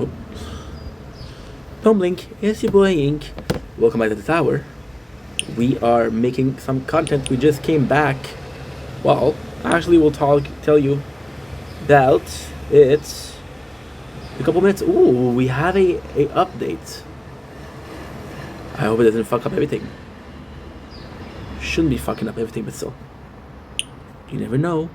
Oh. Don't blink, it's your boy Ink. Welcome back to the tower. We are making some content. We just came back. Well, actually, we'll tell you that it's a couple minutes. Ooh, we have a update. I hope it doesn't fuck up everything. Shouldn't be fucking up everything, but still. You never know.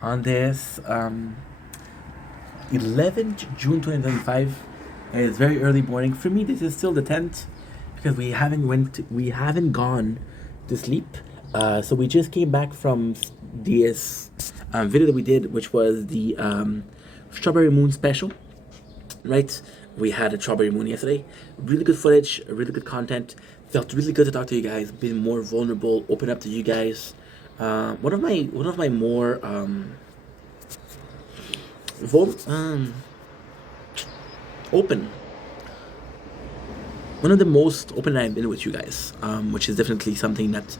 On this 11th June 2025, it's very early morning. For me, this is still the 10th because we haven't gone to sleep. So we just came back from this video that we did, which was the Strawberry Moon special, right? We had a Strawberry Moon yesterday. Really good footage, really good content. Felt really good to talk to you guys, being more vulnerable, open up to you guys. One of my more open. One of the most open I've been with you guys, which is definitely something that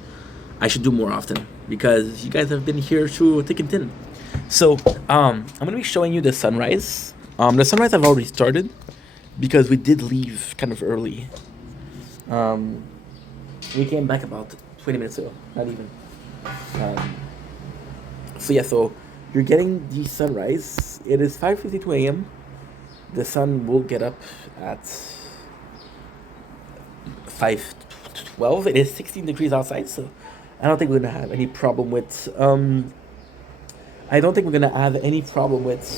I should do more often because you guys have been here through thick and thin. So I'm gonna be showing you the sunrise. The sunrise I've already started because we did leave kind of early. We came back about 20 minutes ago, not even. So you're getting the sunrise. It is 5:52 a.m. The sun will get up at 5:12. It is 16 degrees outside, so I don't think we're gonna have any problem with. I don't think we're gonna have any problem with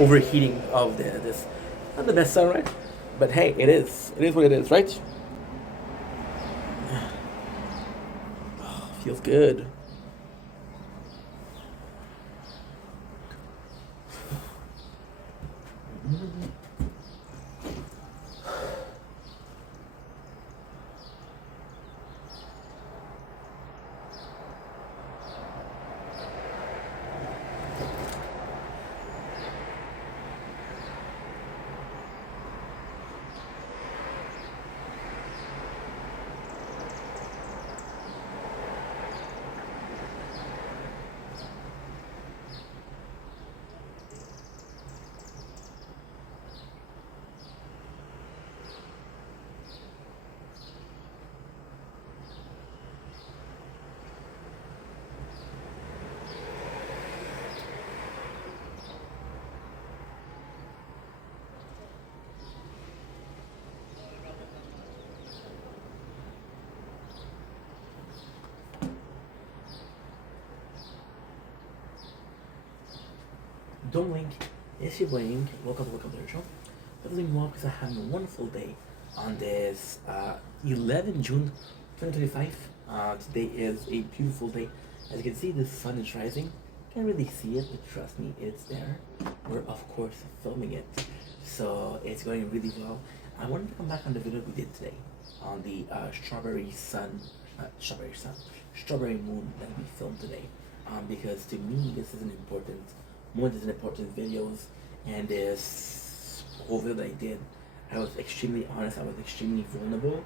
overheating of this. Not the best sunrise, but hey, it is. It is what it is, right? Feels good. Don't blink. Yes, you're blinking. Welcome to the show. Feeling well because I had a wonderful day on this 11 June 2025. Today is a beautiful day. As you can see, the sun is rising. Can't really see it, but trust me, it's there. We're of course filming it, so it's going really well. I wanted to come back on the video we did today on the strawberry moon that we filmed today, because to me this is an important one is an important videos, and this whole video that I did, I was extremely honest, I was extremely vulnerable,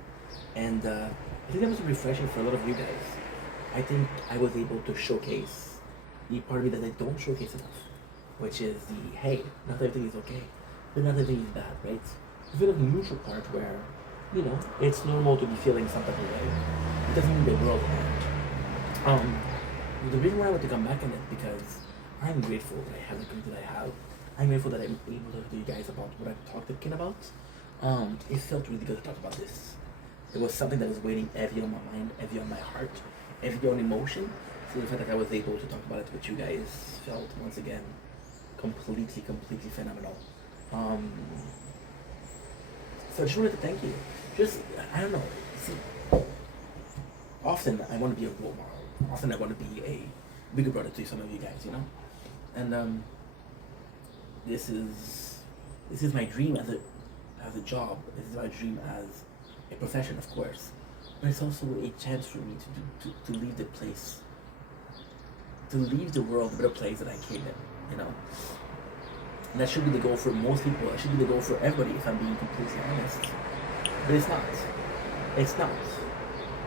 and I think that was refreshing for a lot of you guys. I think I was able to showcase the part of me that I don't showcase enough, which is the, hey, not everything is okay, but not everything is bad, right? The bit of the neutral part where, it's normal to be feeling some type of way. It doesn't mean the world end. The reason why I want to come back on it because I'm grateful that I have the community that I have. I'm grateful that I'm able to talk to you guys about what I've talked about. It felt really good to talk about this. It was something that was waiting heavy on my mind, heavy on my heart, heavy on emotion. So the fact that I was able to talk about it with you guys felt once again completely phenomenal. So I just wanted to thank you. I don't know. See, often I want to be a role model. Often I want to be a bigger brother to some of you guys, And this is my dream as a job. This is my dream as a profession, of course. But it's also a chance for me to leave the place, to leave the world a better place that I came in. And that should be the goal for most people. That should be the goal for everybody, if I'm being completely honest. But it's not. It's not.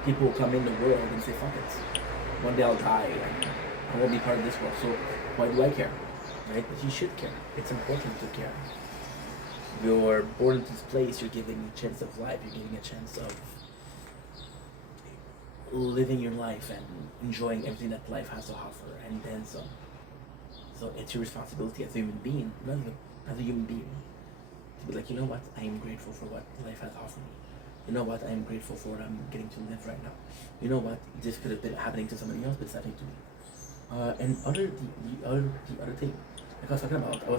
People come in the world and say, fuck it. One day I'll die and I won't be part of this world. So why do I care? Right? But you should care. It's important to care. You're born into this place, you're giving a chance of life, you're giving a chance of living your life and enjoying everything that life has to offer and then some. So it's your responsibility as a human being, as a human being, to be like, you know what, I am grateful for what life has offered me. You know what, I am grateful for what I'm getting to live right now. You know what, this could have been happening to somebody else, but it's happening to me. And the other thing, like I was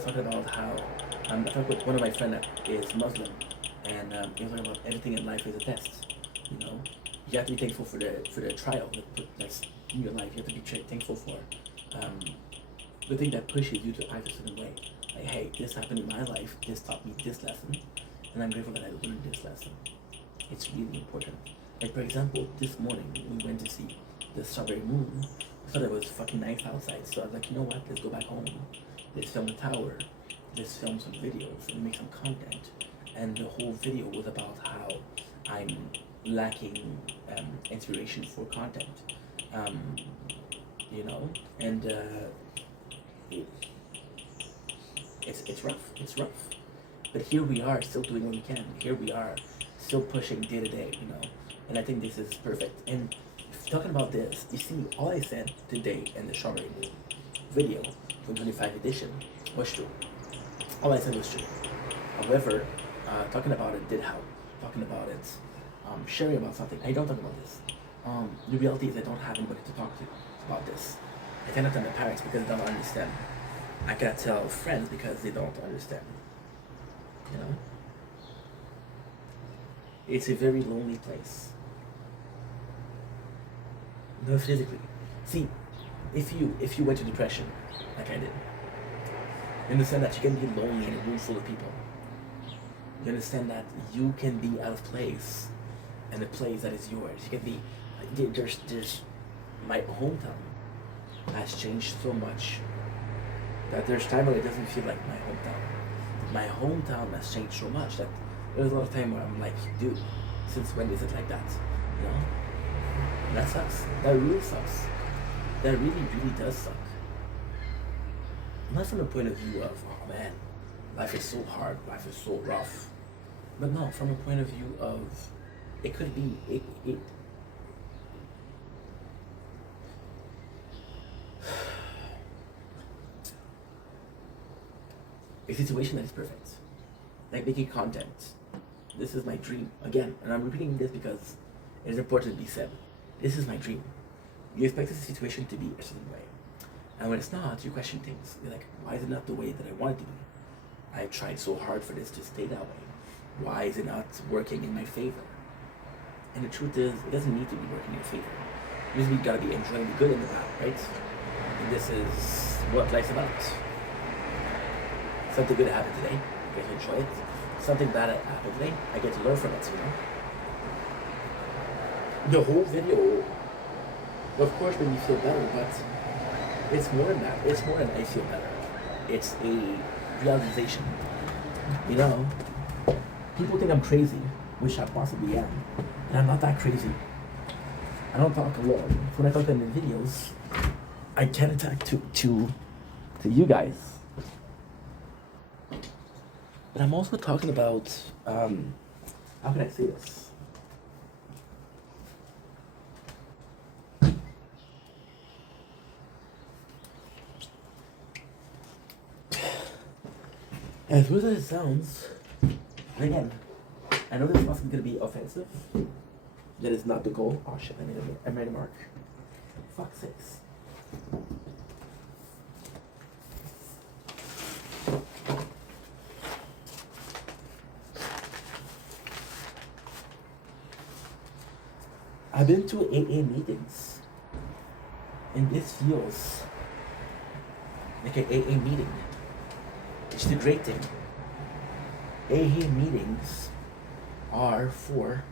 talking about how I talked with one of my friends that is Muslim, and he was talking about everything in life is a test. You know, you have to be thankful for the trial that's in your life. You have to be thankful for the thing that pushes you to act a certain way. Like, hey, this happened in my life. This taught me this lesson, and I'm grateful that I learned this lesson. It's really important. Like, for example, this morning we went to see the strawberry moon. I thought it was fucking nice outside, so I was like, you know what? Let's go back home. Let's film a tower. Let's film some videos and make some content. And the whole video was about how I'm lacking inspiration for content. You know, and it's rough. It's rough. But here we are, still doing what we can. Here we are, still pushing day to day. You know, and I think this is perfect. And talking about this, you see, all I said today in the Strawberry Moon video from 25 edition was true. All I said was true. However, talking about it did help. Talking about it, sharing about something. I don't talk about this. The reality is I don't have anybody to talk to about this. I cannot tell my parents because they don't understand. I cannot tell friends because they don't understand. You know? It's a very lonely place. No, physically. See, if you went to depression, like I did, you understand that you can be lonely in a room full of people. You understand that you can be out of place in a place that is yours. You can be there's my hometown has changed so much that there's time where it doesn't feel like my hometown. My hometown has changed so much that there's a lot of time where I'm like, dude, since when is it like that? You know? And that sucks. That really sucks. That really, really does suck. Not from the point of view of, oh man, life is so hard, life is so rough. But no, from a point of view of, it could be, a situation that is perfect. Like making content. This is my dream. Again, and I'm repeating this because it is important to be said. This is my dream. You expect this situation to be a certain way. And when it's not, you question things. You're like, why is it not the way that I want it to be? I tried so hard for this to stay that way. Why is it not working in my favor? And the truth is, it doesn't need to be working in your favor. You just gotta be enjoying the good and the bad, right? And this is what life's about. Something good happened today, I get to enjoy it. Something bad happened today, I get to learn from it, you know? The whole video, of course, made me feel better, but it's more than that. It's more than I feel better. It's a realization. You know, people think I'm crazy, which I possibly am, and I'm not that crazy. I don't talk a lot. When I talk in the videos, I can attack to you guys. But I'm also talking about, how can I say this? As weird as it sounds, and again, I know this is going to be offensive. That is not the goal. Oh shit, I made a mark. Fuck sakes. I've been to AA meetings, and this feels like an AA meeting. It's the great thing. AA meetings are for,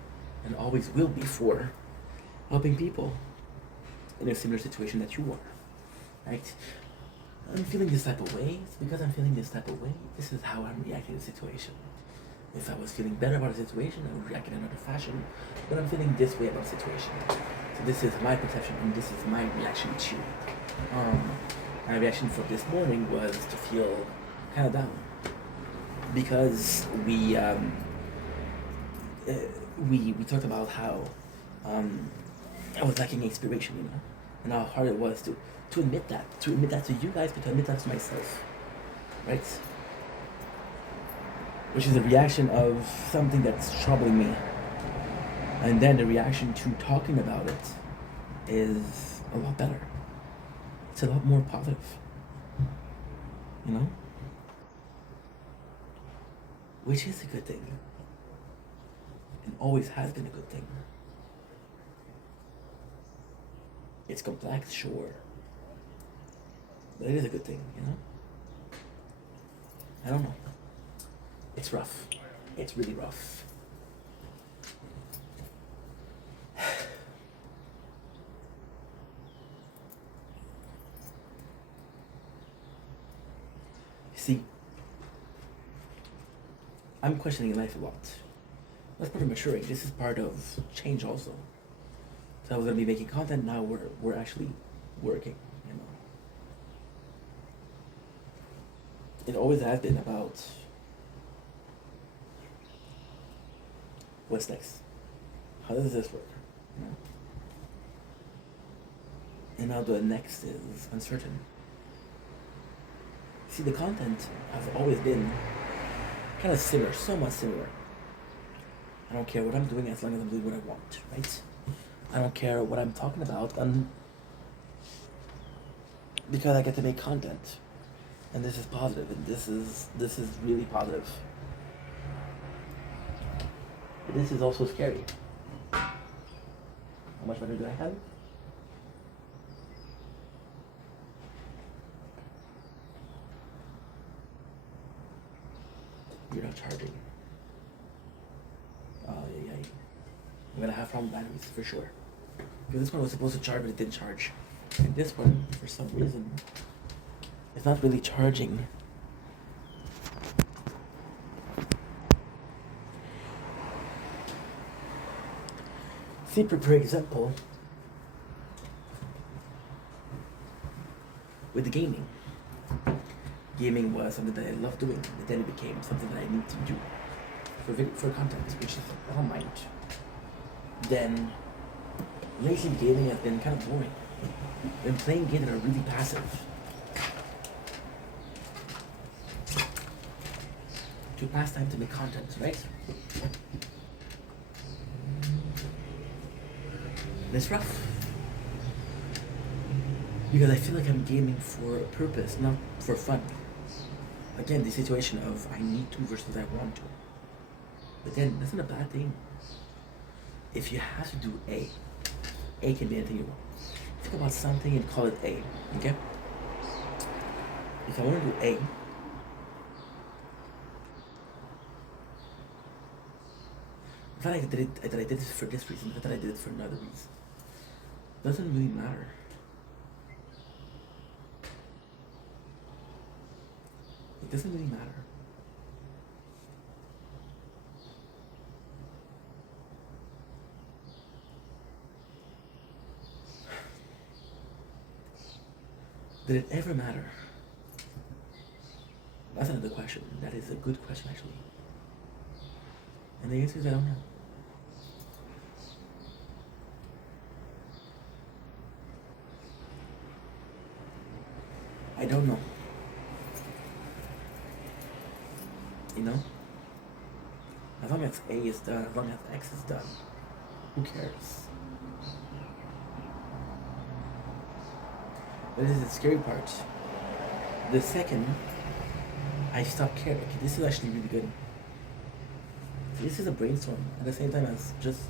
and always will be for, helping people in a similar situation that you are, right? I'm feeling this type of way. It's because I'm feeling this type of way. This is how I'm reacting to the situation. If I was feeling better about a situation, I would react in another fashion. But I'm feeling this way about a situation. So this is my perception, and this is my reaction to. My reaction for this morning was to feel kind of down because we talked about how I was lacking inspiration, and how hard it was to admit that to you guys, but to admit that to myself, right? Which is a reaction of something that's troubling me, and then the reaction to talking about it is a lot better. It's a lot more positive, which is a good thing, and always has been a good thing. It's complex, sure, but it is a good thing, I don't know. It's rough. It's really rough. See, I'm questioning life a lot. That's part of maturing. This is part of change also. So I was gonna be making content, now we're actually working, It always has been about what's next? How does this work? And now the next is uncertain. See, the content has always been kind of similar, so much similar. I don't care what I'm doing as long as I'm doing what I want, right? I don't care what I'm talking about, because I get to make content, and this is positive, and this is really positive. But this is also scary. How much better do I have? You're not charging. Oh, yeah. I'm gonna have problem batteries for sure. Because this one was supposed to charge, but it didn't charge. And this one, for some reason, it's not really charging. See, for example, with the gaming. Gaming was something that I loved doing, but then it became something that I need to do for content, which is I don't mind. Then lately gaming has been kind of boring. Been playing games that are really passive. To pass time to make content, right? And it's rough. Because I feel like I'm gaming for a purpose, not for fun. Again, the situation of I need to versus I want to. But then, that's not a bad thing. If you have to do A can be anything you want. Think about something and call it A, okay? If I want to do A, I thought I did it for this reason, I thought I did it for another reason. Doesn't really matter. It doesn't really matter. Did it ever matter? That's another question. That is a good question, actually. And the answer is I don't know. I don't know. As long as A is done, as long as X is done, who cares? But this is the scary part. The second I stop caring, okay, this is actually really good. This is a brainstorm at the same time as just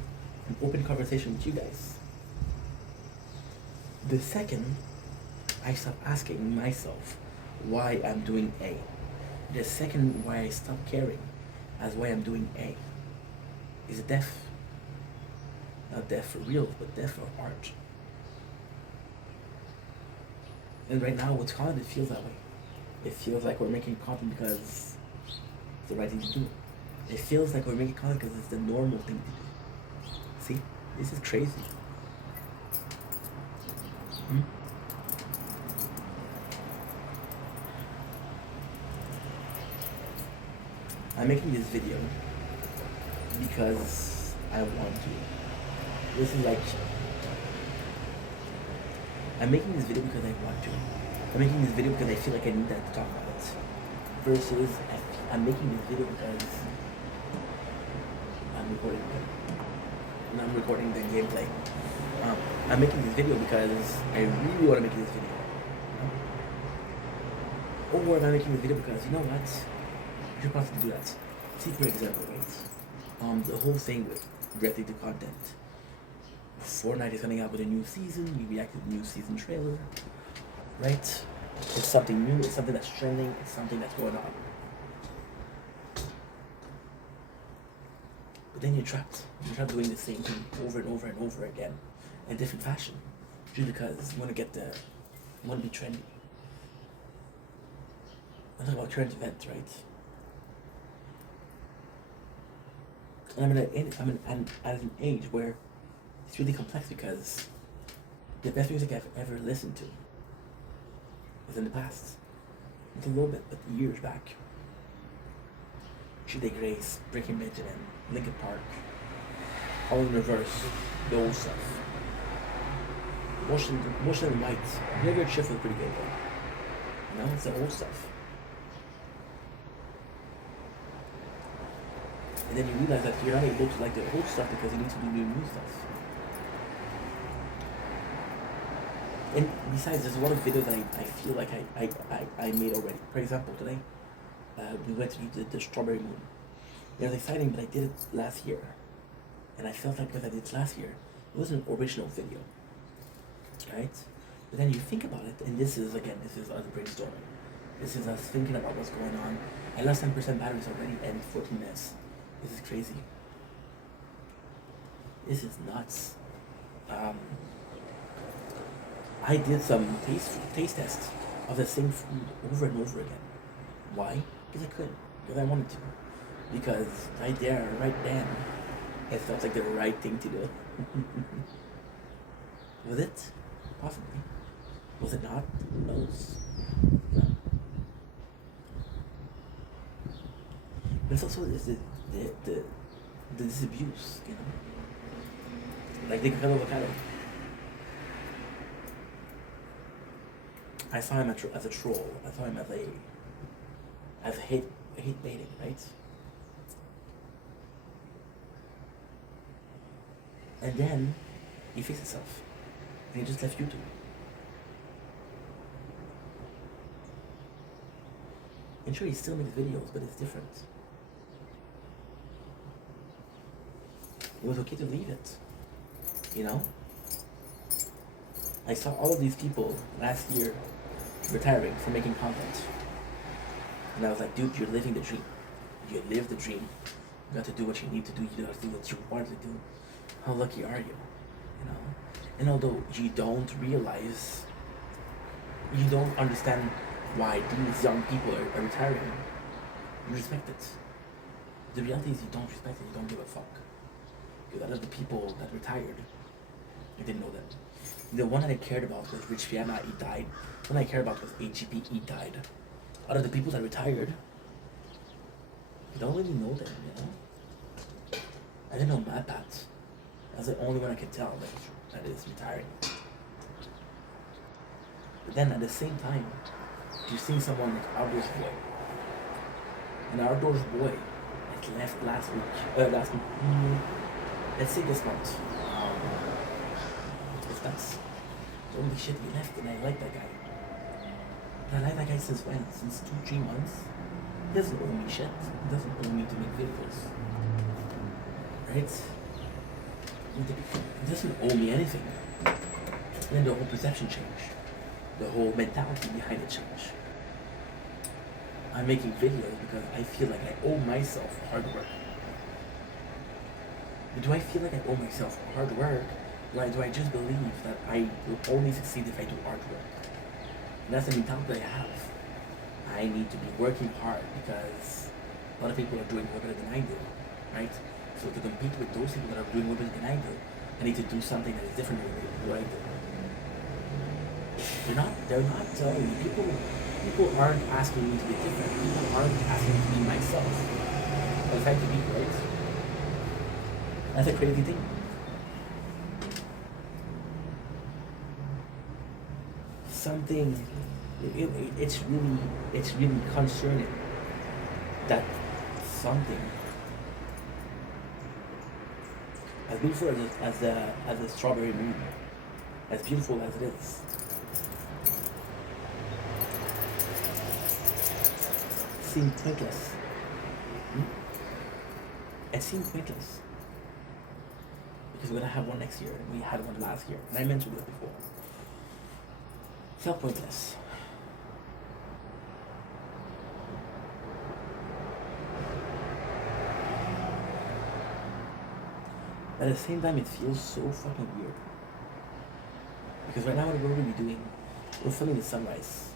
an open conversation with you guys. The second I stop asking myself why I'm doing A. The second why I stop caring as why I'm doing A is death. Not death for real, but death for art. And right now with content, it feels that way. It feels like we're making content because it's the right thing to do. It feels like we're making content because it's the normal thing to do. See, this is crazy. Hmm? I'm making this video because I want to. This is like, I'm making this video because I want to. I'm making this video because I feel like I need that to talk about it. Versus, I'm making this video because I'm recording it. And I'm recording the gameplay. I'm making this video because I really want to make this video. You know? Or am I making this video because, you know what? You should possibly do that. See, for example, right? The whole thing with directly to content. Fortnite is coming out with a new season. You react to the new season trailer, right? It's something new. It's something that's trending. It's something that's going on. But then you're trapped. You're trapped doing the same thing over and over and over again, in different fashion, just because you want to you want to be trendy. I'm talking about current events, right? And I'm at an age where it's really complex because the best music I've ever listened to is in the past. It's a little bit, but years back. Jude Grace, Breaking Benjamin, Linkin Park, All in Reverse, the old stuff. Motion and White. Graveyard Shift was pretty good though. You know, it's the old stuff. And then you realize that you're not able to like the old stuff because you need to do new stuff. And besides, there's a lot of videos that I feel like I made already. For example, today, we went to eat the Strawberry Moon. It was exciting, but I did it last year. And I felt like because I did it last year, it was an original video. Right? But then you think about it, and this is us brainstorming. This is us thinking about what's going on. I lost 10% batteries already and 14 minutes. This is crazy. This is nuts. I did some taste tests of the same food over and over again. Why? Because I could. Because I wanted to. Because right there, right then, it felt like the right thing to do. Was it? Possibly. Was it not? Who knows? No. But it's also the disabuse, you know? Like the avocado. I saw him as a troll. I saw him as hate baiting, right? And then he fixed himself, and he just left YouTube. And sure, he still makes videos, but it's different. It was okay to leave it, you know? I saw all of these people last year retiring from making content. And I was like, dude, you're living the dream. You live the dream. You got to do what you need to do. You got to do what you want to do. How lucky are you? You know? And although you don't realize, you don't understand why these young people are retiring, you respect it. The reality is you don't respect it. You don't give a fuck. Because out of the people that retired, I didn't know them. The one that I cared about was Rich Fianna, he died. The one I cared about was AGP, he died. Out of the people that retired, you don't really know them, you know? I didn't know Mad Pat. That's the only one I could tell that is retiring. But then at the same time, you see someone like Outdoors Boy. And Outdoors Boy had left last week, let's say this month. If that's holy shit, he left, and I like that guy. And I like that guy since when? Since 2-3 months. He doesn't owe me shit. He doesn't owe me to make videos. Right? He doesn't owe me anything. And then the whole perception changed. The whole mentality behind it changed. I'm making videos because I feel like I owe myself hard work. But do I feel like I owe myself hard work? Or do I just believe that I will only succeed if I do hard work? And that's the mentality I have. I need to be working hard because A lot of people are doing way better than I do, right? So to compete with those people that are doing way better than I do, I need to do something that is different than what I do. They're not telling me. People aren't asking me to be different. People aren't asking me to be myself. I try to be, right? That's a crazy thing. Something, it's really concerning that something as beautiful as a strawberry moon, as beautiful as it is, seemed pointless. It seemed pointless because we're gonna have one next year, and we had one last year, and I mentioned this before. It felt pointless. But at the same time, it feels so fucking weird. Because right now, what we're really doing, we're filming the sunrise.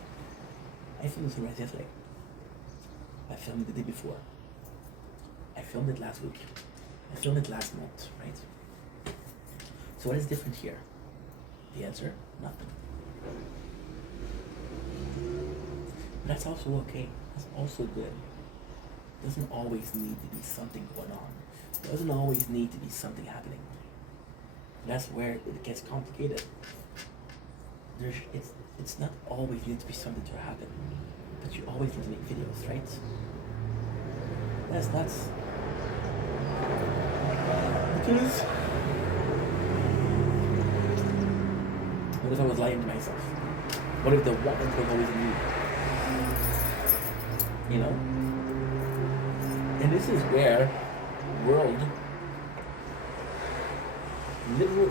I filmed the sunrise yesterday. I filmed it the day before. I filmed it last week. I filmed it last month, right? So what is different here? The answer, nothing. But that's also okay. That's also good. It doesn't always need to be something going on. It doesn't always need to be something happening. That's where it gets complicated. It's not always need to be something to happen, but you always need to make videos, right? That's nuts. Because what if I was lying to myself? What if the what was always me? You know? And this is where world, literal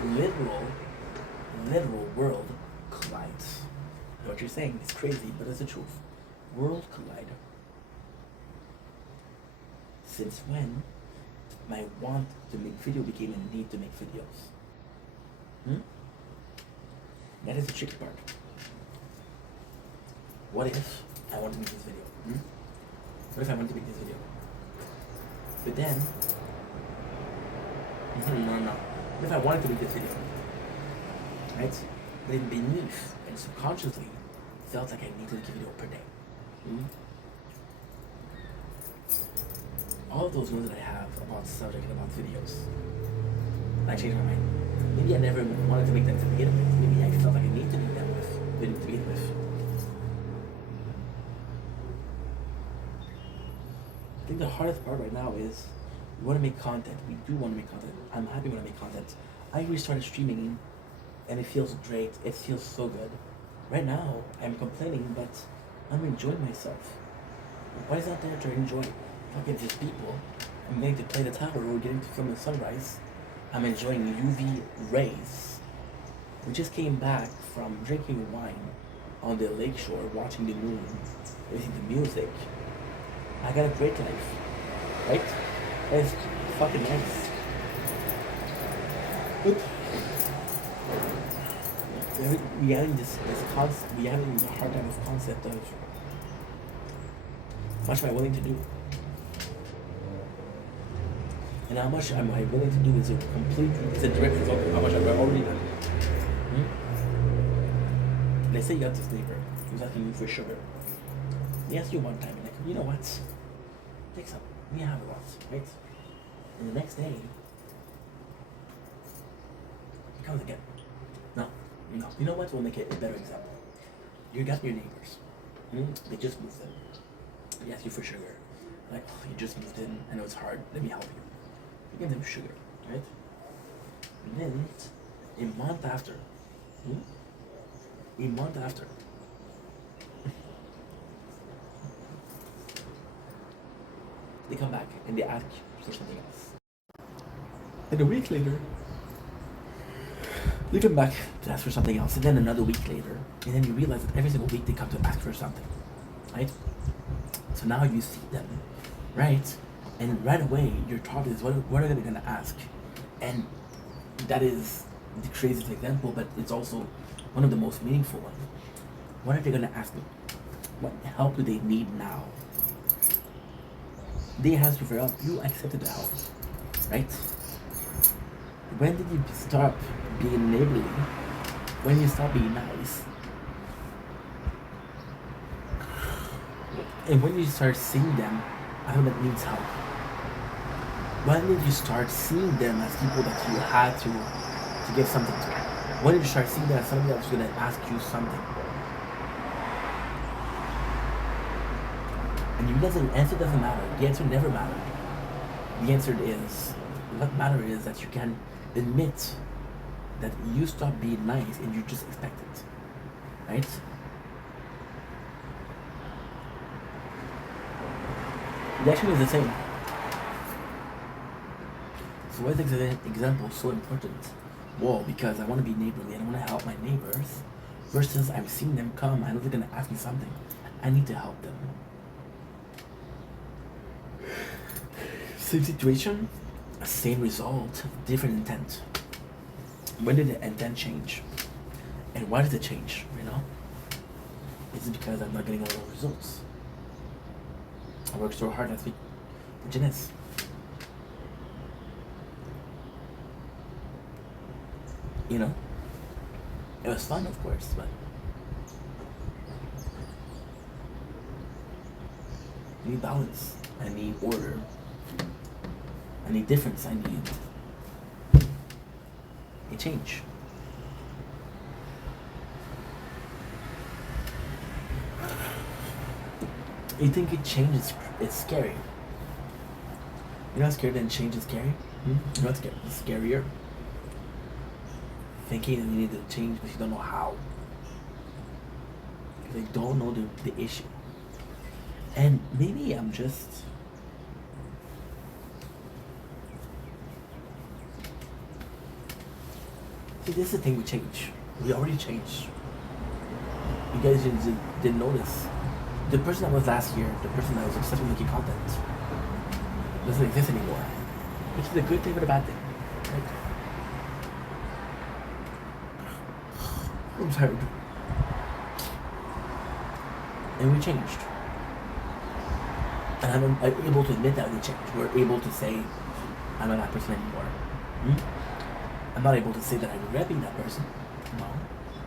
world collides. What you're saying is crazy, but it's the truth. World collider. Since when my want to make video became a need to make videos? That is the tricky part. What if I want to make this video? What if I want to make this video? But then, no. What if I wanted to make this video? Right? Then beneath and subconsciously felt like I needed to make a video per day. All of those notes that I have about subject and about videos, I changed my mind. Maybe I never wanted to make them to begin with. Maybe I felt like I needed to make them to begin with. I think the hardest part right now is we want to make content. We do want to make content. I'm happy when I make content. I restarted streaming and it feels great. It feels so good. Right now, I'm complaining, but I'm enjoying myself. What is out there to enjoy? Talking to people. I'm getting to play the tower. We're getting to film the sunrise. I'm enjoying UV rays. We just came back from drinking wine on the lakeshore, watching the moon, listening to music. I got a great life, right? It's fucking nice. We having this concept. We having a hard time with concept of how much am I willing to do, and how much am I willing to do is a direct result of how much I've already done. Let's say you got this neighbor who's asking you for sugar. He asks you one time, and like, you know what? Take some. We have a lot, right? And the next day, he comes again. No. You know what? We'll make it a better example. You got your neighbors. They just moved in. They ask you for sugar. Like, oh, you just moved in. I know it's hard. Let me help you. You give them sugar, right? And then, a month after, they come back and they ask for something else. And a week later, they come back to ask for something else, and then another week later, and then you realize that every single week they come to ask for something, right? So now you see them, right? And right away, your thought is, what are they going to ask? And that is the craziest example, but it's also one of the most meaningful ones. What are they going to ask me? What help do they need now? They asked you for help. You accepted the help, right? When did you stop being neighborly? When you stop being nice? And when you start seeing them as someone that needs help? When did you start seeing them as people that you had to give something to? When did you start seeing them as somebody that was going to ask you something? And the answer doesn't matter. The answer never mattered. The answer is, what matters is that you can admit that you stop being nice and you just expect it, right? The action is the same. So why is the example so important? Well, because I want to be neighborly and I want to help my neighbors versus I'm seeing them come, I know they're going to ask me something. I need to help them. Same situation, same result, different intent. When did the intent change? And why did it change, you know? Is it because I'm not getting all the results? I worked so hard last week for Janice. You know? It was fun, of course, but I need balance. I need order. I need difference. I need a change. You think it changes? It's scary. You're not scared that change is scary? You're not scared. It's scarier. Thinking that you need to change, but you don't know how. They don't know the issue. And maybe I'm just... See, this is the thing with change. We already changed. You guys didn't notice. The person that was last year, the person that was obsessed with making content, doesn't exist anymore. Which is a good thing but a bad thing. Right? I'm tired. And we changed. And I'm able to admit that we changed. We're able to say, I'm not that person anymore. I'm not able to say that I regret being that person. No.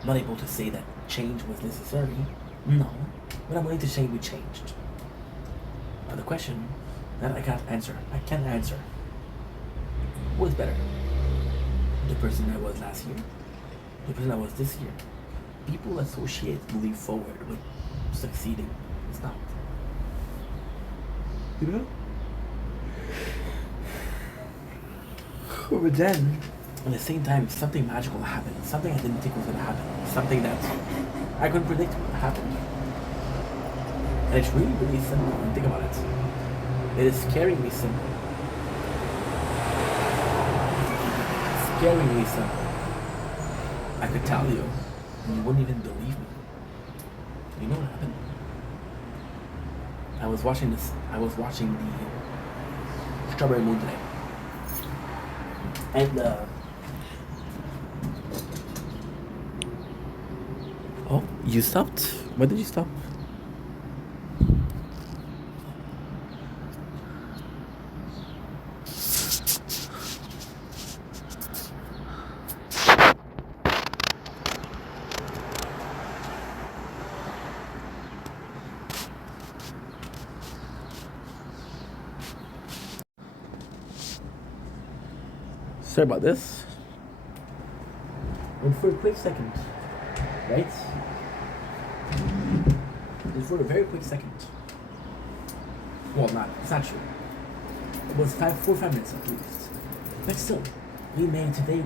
I'm not able to say that change was necessary. No. But I'm willing to say we changed. Now the question that I can't answer. Who is better? The person I was last year? The person I was this year? People associate moving forward with succeeding. It's not. You know? But then, at the same time, something magical happened. Something I didn't think was going to happen. Something that I couldn't predict would happen. And it's really, really simple when you think about it. It is scaringly simple. Scaringly simple. I could tell you, and you wouldn't even believe me. You know what happened? I was watching the Strawberry Moon today. And oh, you stopped? When did you stop? Sorry about this. And for a quick second, right? And for a very quick second. Well, it's not true. It was 4 or 5 minutes at least. But still, we made today,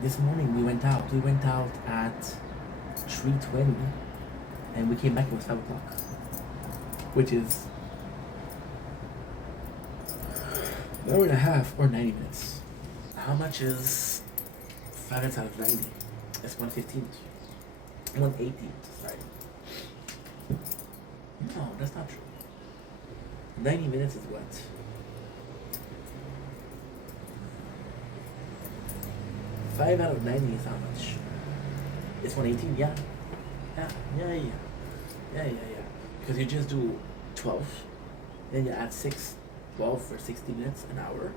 this morning we went out. We went out at 3:20 and we came back, it was 5 o'clock. Which is an hour and a half or 90 minutes. How much is 5 minutes out of 90? That's 1/15. 1/18, sorry. No, that's not true. 90 minutes is what? Five out of 90 is how much? It's 1/18, yeah. Yeah. Because you just do 12, then you add 6, 12 for 60 minutes, an hour,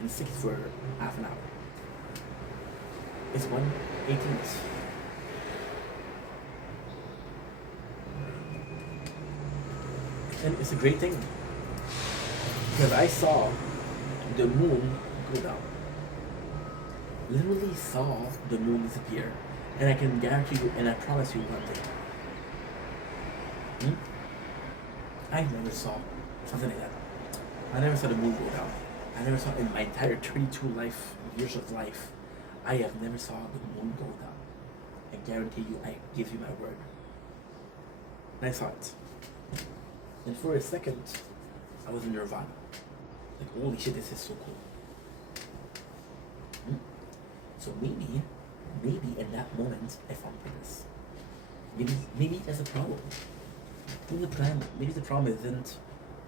and 6 for half an hour. It's 1/18. And it's a great thing because I saw the moon go down. Literally saw the moon disappear. And I can guarantee you, and I promise you one thing. I never saw something like that. I never saw the moon go down. I never saw in my entire 32 years of life, I have never saw the moon go down. I guarantee you, I give you my word. And I saw it. And for a second, I was in nirvana. Like, holy shit, this is so cool. So maybe in that moment, I found purpose. Maybe that's a problem. Maybe the problem isn't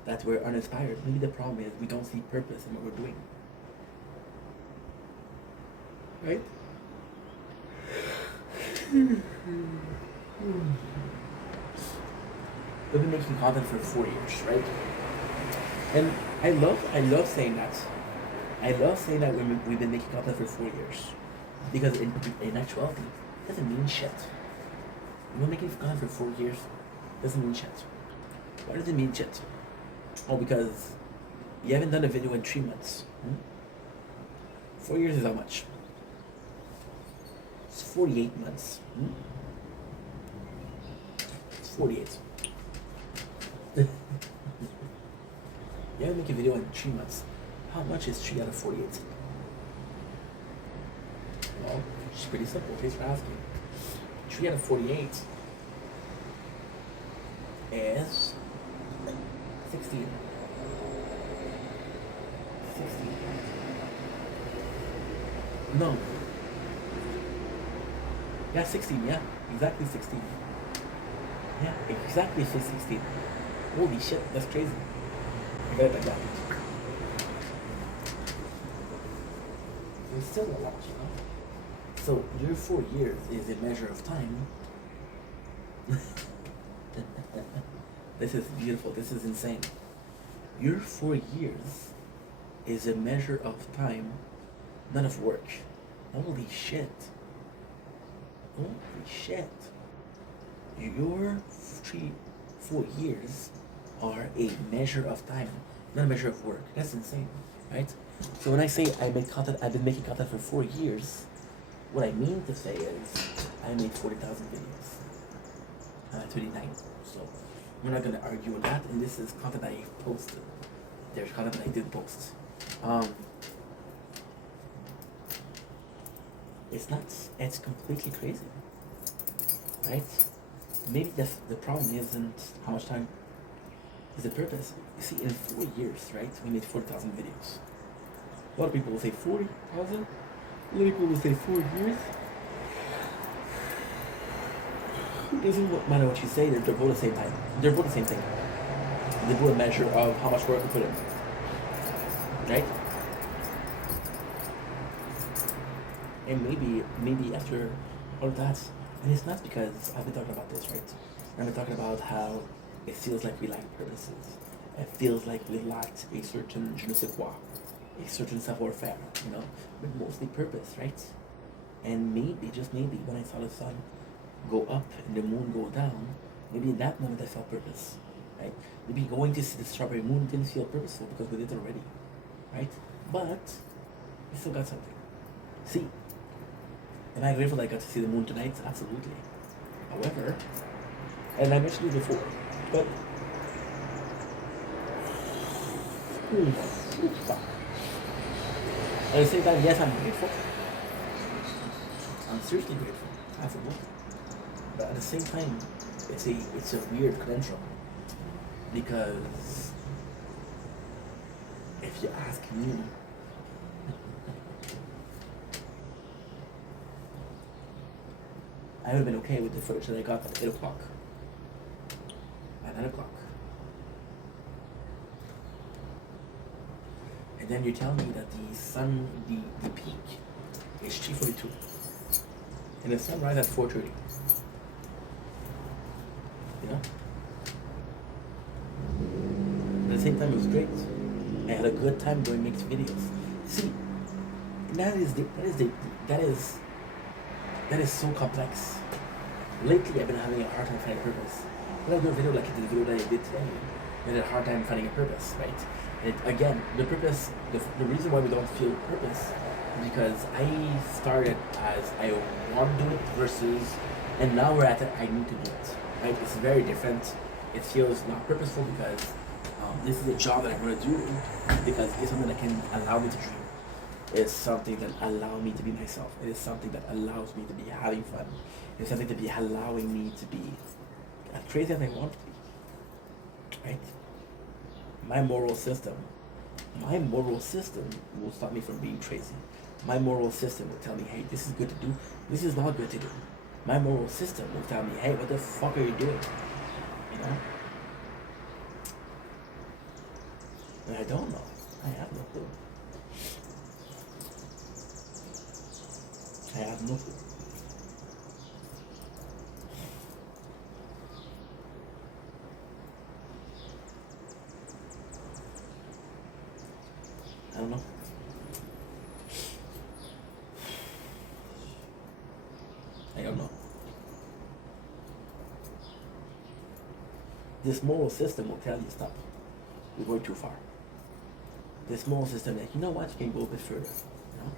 that we're uninspired. Maybe the problem is we don't see purpose in what we're doing. Right? We've been making content for 4 years, right? And I love saying that. I love saying that we've been making content for 4 years. Because in actuality, it doesn't mean shit. We've been making content for 4 years, doesn't mean shit. Why does it mean shit? Oh, because you haven't done a video in 3 months. 4 years is how much? It's 48 months. It's 48. You haven't made a video in 3 months. How much is 3 out of 48? Well, it's pretty simple. Thanks for asking. 3 out of 48 is 16. 16. No. Yeah, 16, yeah. Exactly 16. Yeah, exactly 16. Holy shit, that's crazy. I got it like that. It's still a lot, you know? So, your 4 years is a measure of time. This is beautiful. This is insane. Your 4 years is a measure of time, not of work. Holy shit. Holy shit. Your 4 years are a measure of time, not a measure of work. That's insane, right? So when I say I've been making content for 4 years, what I mean to say is I made 40,000 videos. 39. So we're not gonna argue on that. And this is content I posted. There's content that I did post. It's nuts. It's completely crazy, right? Maybe the problem isn't how much time. Is the purpose. You see, in 4 years, right, we made 40,000 videos. A lot of people will say 40,000. A lot of people will say 4 years. It doesn't matter what you say, they're both the same time. They're both the same thing. They both a measure of how much work we put in. Right? And maybe after all of that, and it's not because I've been talking about this, right? I've been talking about how it feels like we lack purposes. It feels like we lacked a certain je ne sais quoi, a certain savoir-faire, you know, but mostly purpose, right? And maybe, just maybe, when I saw the sun go up and the moon go down, maybe in that moment I felt purpose, right? Maybe going to see the strawberry moon didn't feel purposeful because we did it already, right? But we still got something. See, am I grateful that I got to see the moon tonight? Absolutely. However, and I mentioned it before, but fuck. At the same time, yes, I'm grateful. I'm seriously grateful. Absolutely. But at the same time, it's a weird conundrum because if you ask me, I would have been okay with the footage that I got at 8 o'clock. At 9 o'clock. And then you tell me that the sun, the peak is 3:42. And the sun rises at 4:30. You know? At the same time, it was great. I had a good time doing mixed videos. See, that is that is so complex. Lately, I've been having a hard time finding purpose. When I do a video like the video that I did today, I had a hard time finding a purpose, right? And again, the purpose, the reason why we don't feel purpose is because I started as I want to do it versus, and now we're at it, I need to do it, right? It's very different. It feels not purposeful because this is a job that I want to do because it's something that can allow me to dream. It's something that allows me to be myself. It is something that allows me to be having fun. It's something to be allowing me to be as crazy as I want to be. Right? My moral system will stop me from being crazy. My moral system will tell me, hey, this is good to do. This is not good to do. My moral system will tell me, hey, what the fuck are you doing? You know? And I don't know. I have no clue. I have no clue. I don't know. I don't know. This moral system will tell you stop. You're going too far. This moral system, like, you know what, you can go a bit further. You know?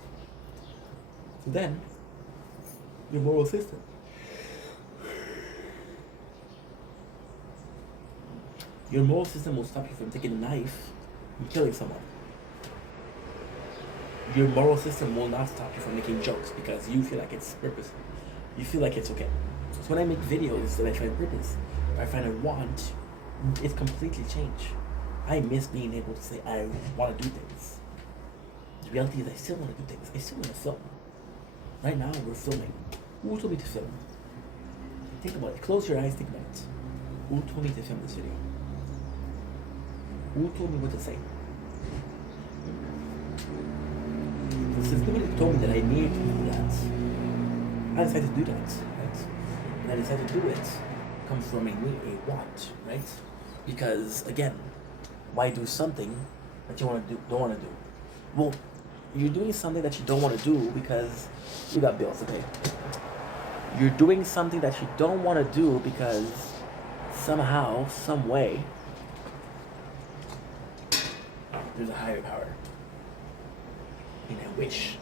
So then, your moral system. Your moral system will stop you from taking a knife and killing someone. Your moral system will not stop you from making jokes because you feel like it's purposeful. You feel like it's okay. So when I make videos that I find purpose, or I find a want, it's completely changed. I miss being able to say I want to do things. The reality is I still want to do things. I still want to film. Right now we're filming. Who told me to film? Think about it. Close your eyes, think about it. Who told me to film this video? Who told me what to say? Since nobody told me that I needed to do that, I decided to do that, right? And I decided to do it comes from a need, a want, right? Because again, why do something that you don't want to do? Well, you're doing something that you don't want to do because you got bills to pay. You're doing something that you don't want to do because somehow, some way, there's a higher power. And I wish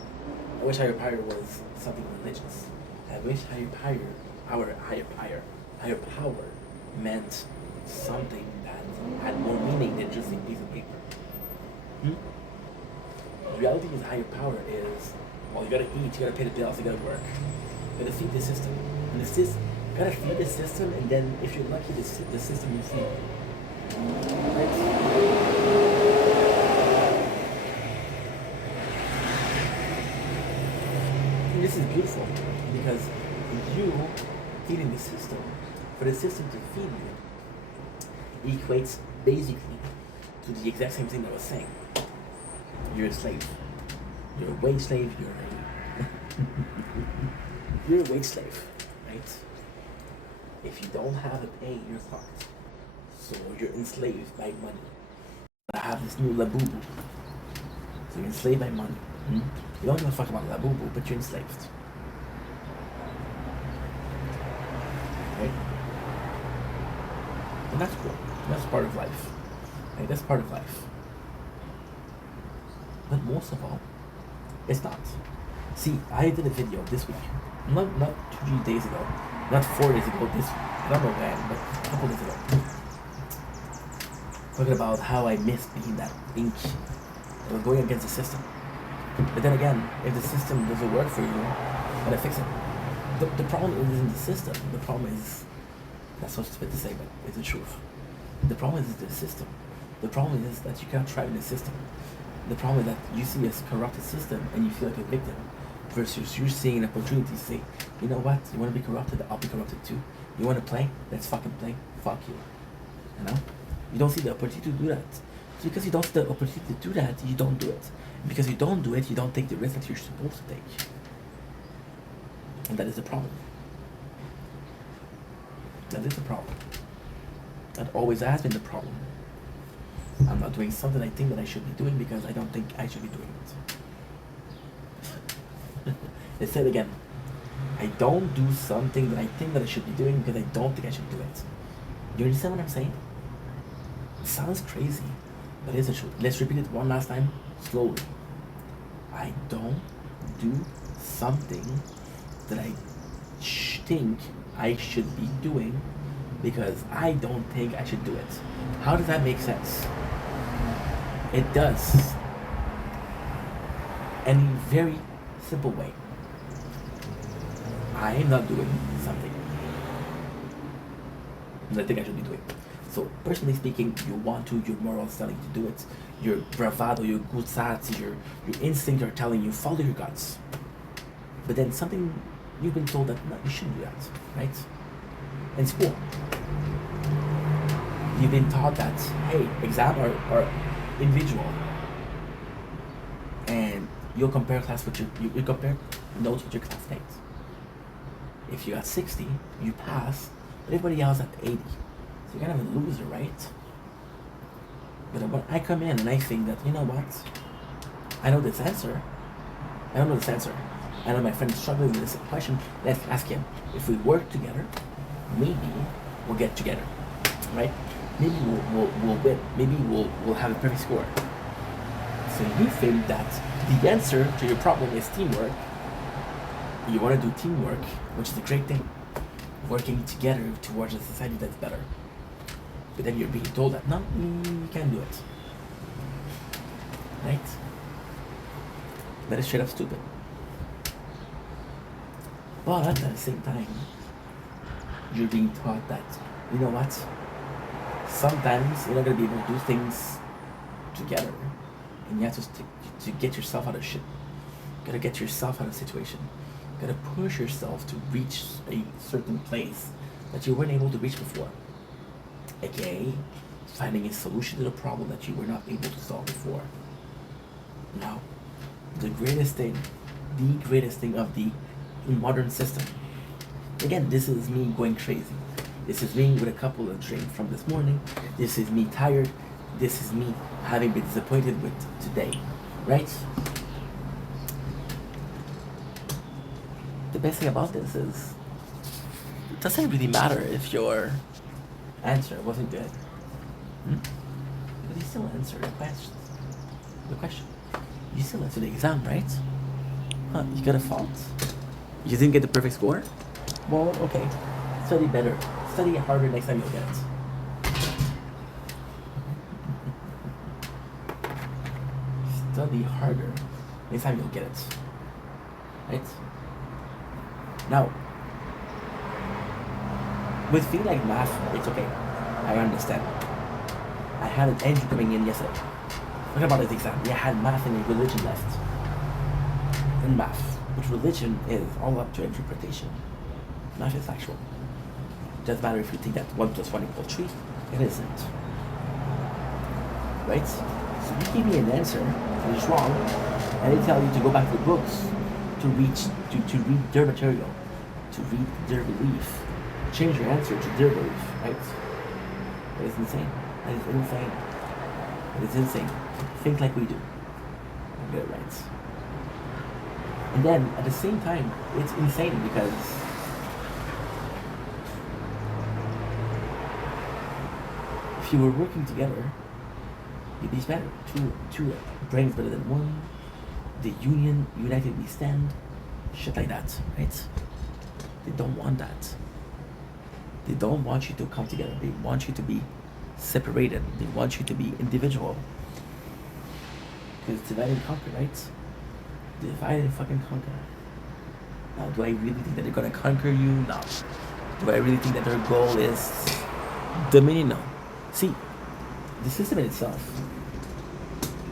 higher power was something religious. I wish higher power meant something that had more meaning than just a piece of paper. The reality is higher power is, well, you gotta eat, you gotta pay the bills, you gotta work. You gotta feed the system. And you gotta feed the system, and then if you're lucky, the system will feed you. Right? And this is beautiful because you feeding the system, for the system to feed you, equates basically to the exact same thing that I was saying. You're a slave. You're a wage slave. You're a wage slave, right? If you don't have a pay, you're fucked. So you're enslaved by money. I have this new labubu. So you're enslaved by money. You don't give a fuck about labubu, but you're enslaved. Right? And that's cool. That's part of life. Right? That's part of life. But most of all, it's not. See, I did a video this week. Not 2 days ago. Not 4 days ago. This week. I don't know when, but a couple days ago. Talking about how I missed being that ink that was going against the system. But then again, if the system doesn't work for you, you gotta fix it. The problem isn't the system. The problem is, that's so stupid to say, but it's the truth. The problem is the system. The problem is that you cannot thrive in the system. The problem is that you see a corrupted system and you feel like a victim, versus you're seeing an opportunity to say, you know what, you want to be corrupted, I'll be corrupted too. You want to play? Let's fucking play. Fuck you. You know? You don't see the opportunity to do that. So because you don't see the opportunity to do that, you don't do it. And because you don't do it, you don't take the risk that you're supposed to take. And that is the problem. That is the problem. That always has been the problem. I'm not doing something I think that I should be doing because I don't think I should be doing it. Let's say it again. I don't do something that I think that I should be doing because I don't think I should do it. You understand what I'm saying? It sounds crazy, but it's the truth. Let's repeat it one last time, slowly. I don't do something that I think I should be doing because I don't think I should do it. How does that make sense? It does. In a very simple way. I am not doing something that I think I should be doing. So, personally speaking, you want to, your morals telling you to do it, your bravado, your gutsats, your instincts are telling you, follow your guts. But then something, you've been told that, no, you shouldn't do that, right? In school, you've been taught that, hey, exam are individual. And you'll compare class with you compare notes with your classmates. If you got 60, you pass, but everybody else at 80. So you're kind of a loser, right? But when I come in and I think that, you know what? I know this answer. I don't know this answer. I know my friend is struggling with this question. Let's ask him. If we work together, maybe we'll get together, right? Maybe we'll win. Maybe we'll have a perfect score. So you think that the answer to your problem is teamwork. You want to do teamwork, which is a great thing. Working together towards a society that's better. But then you're being told that, no, you can't do it. Right? That is straight up stupid. But at the same time, you're being taught that, you know what? Sometimes you're not going to be able to do things together. And you have to get yourself out of shit. You gotta get yourself out of a situation. You gotta push yourself to reach a certain place that you weren't able to reach before. AKA, finding a solution to the problem that you were not able to solve before. Now, the greatest thing of the modern system. Again, this is me going crazy. This is me with a couple of drinks from this morning. This is me tired. This is me having been disappointed with today, right? The best thing about this is it doesn't really matter if your answer wasn't good. But you still answer the question. You still answer the exam, right? Huh, you got a fault? You didn't get the perfect score? Well, okay. Study better. Study harder next time you'll get it. Study harder next time you'll get it. Right? Now, with things like math, it's okay. I understand. I had an Andrew coming in yesterday. What about his exam? Yeah, I had math and religion left. And math, which religion is all up to interpretation. Math is factual. It doesn't matter if you think that 1 + 1 = 3. It isn't. Right? So you give me an answer that is wrong, and they tell you to go back to the books to read their material, to read their belief. Change your answer to their belief, right? That is insane. That is insane. It is insane. Think like we do. And get it right. And then, at the same time, it's insane because if you were working together, you'd be better. Two brains better than one. The united we stand. Shit like that, right? They don't want that. They don't want you to come together. They want you to be separated. They want you to be individual. Because divide and conquer, right? Divide and fucking conquer. Now, do I really think that they're gonna conquer you? No. Do I really think that their goal is dominion? No. See, the system in itself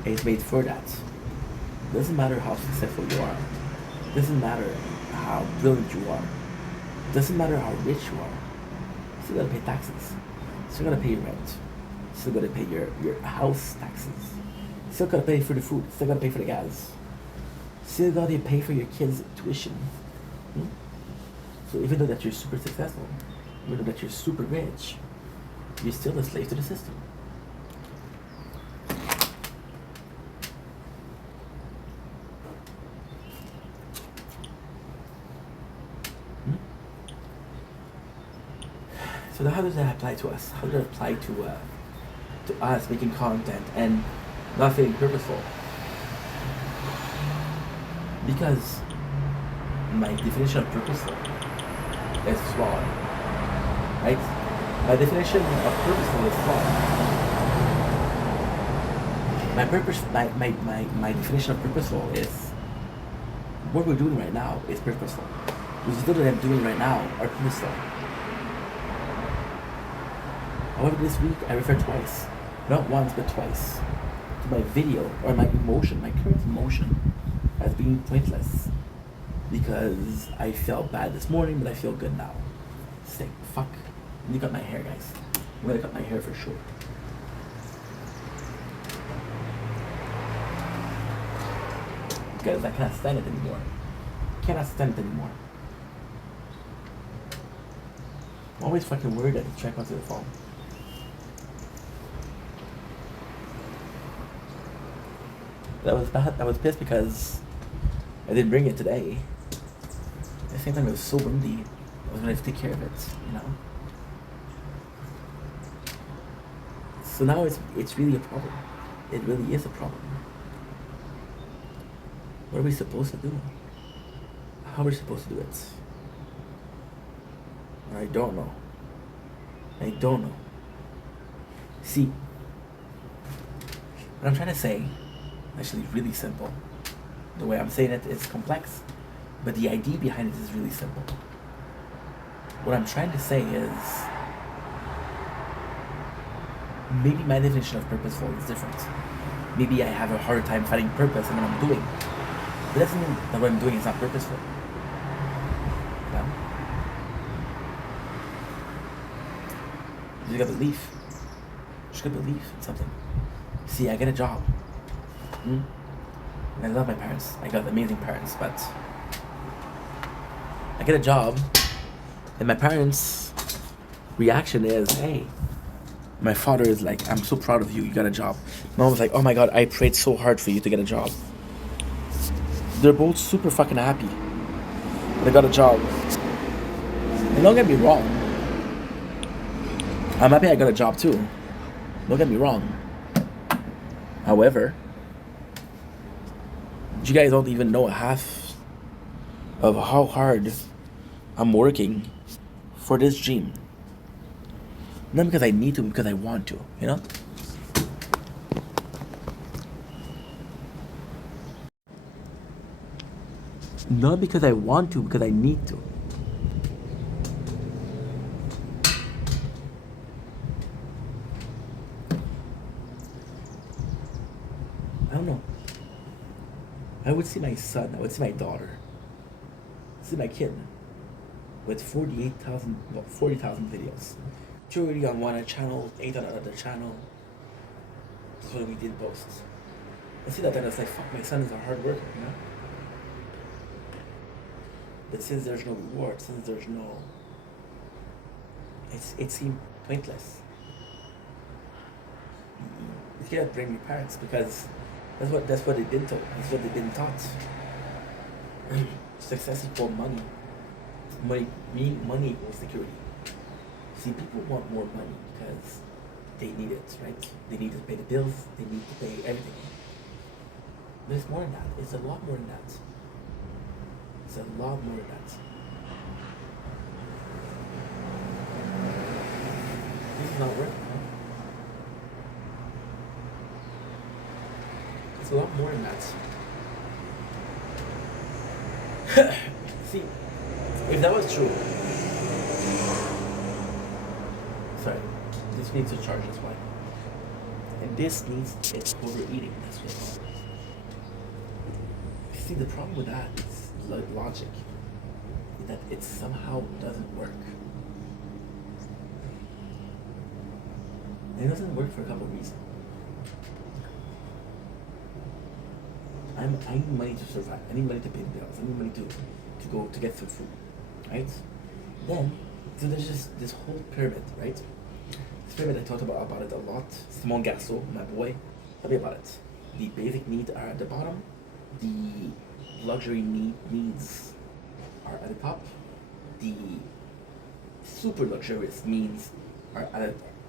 is made for that. Doesn't matter how successful you are. Doesn't matter how brilliant you are. Doesn't matter how rich you are. You still gotta pay taxes. You still gotta pay your rent. You still gotta pay your house taxes. You still gotta pay for the food. You still gotta pay for the gas. You still gotta pay for your kids' tuition. So even though that you're super successful, even though that you're super rich, you're still a slave to the system. So how does that apply to us? How does it apply to us making content and not feeling purposeful? Because my definition of purposeful is flawed, right? My definition of purposeful is flawed. My definition of purposeful is what we're doing right now is purposeful. The things that I'm doing right now are purposeful. However, this week I referred twice, not once but twice, to my video or my emotion, my current emotion, as being pointless. Because I felt bad this morning, but I feel good now. It's like, fuck. Let me cut my hair, guys. I'm gonna cut my hair for sure. Because I can't stand it anymore. Cannot stand it anymore. I'm always fucking worried that the check onto the phone. That was bad. I was pissed because I didn't bring it today. At the same time, it was so windy. I was gonna have to take care of it, you know. So now it's really a problem. It really is a problem. What are we supposed to do? How are we supposed to do it? I don't know. I don't know. See, what I'm trying to say, actually really simple. The way I'm saying it is complex, but the idea behind it is really simple. What I'm trying to say is, maybe my definition of purposeful is different. Maybe I have a harder time finding purpose in what I'm doing. But that doesn't mean that what I'm doing is not purposeful. You know? You just gotta believe. You just gotta believe in something. See, I get a job. And I love my parents. I got amazing parents, but I get a job, and my parents' reaction is, hey. My father is like, I'm so proud of you, you got a job. Mom was like, oh my god, I prayed so hard for you to get a job. They're both super fucking happy. They got a job. And don't get me wrong. I'm happy I got a job too. Don't get me wrong. However, you guys don't even know half of how hard I'm working for this dream. Not because I need to, because I want to, you know? Not because I want to, because I need to. I don't know. I would see my son, I would see my daughter, see my kid with 40,000 videos. 30 on one channel, 8 on another channel. That's what we did post. I see that and it's like, fuck, my son is a hard worker, you know? But since there's no reward, since there's no... It seemed pointless. You can't blame your parents because that's what they did to. That's what they've been taught. Success equals money. Money equals security. See, people want more money because they need it, right? They need to pay the bills, they need to pay everything. But it's more than that. It's a lot more than that. It's a lot more than that. This is not working, huh? It's a lot more than that. See, if that was true... Sorry, this needs to charge, that's why. And this needs, it's overeating, that's what. See, the problem with that is logic. That it somehow doesn't work. And it doesn't work for a couple of reasons. I need money to survive. I need money to pay the bills. I need money to go to get some food, right? Then, so there's just this whole pyramid, right? This pyramid, I talked about it a lot. Simon Garceau, my boy, tell me about it. The basic needs are at the bottom. The luxury needs are at the top. The super luxurious means are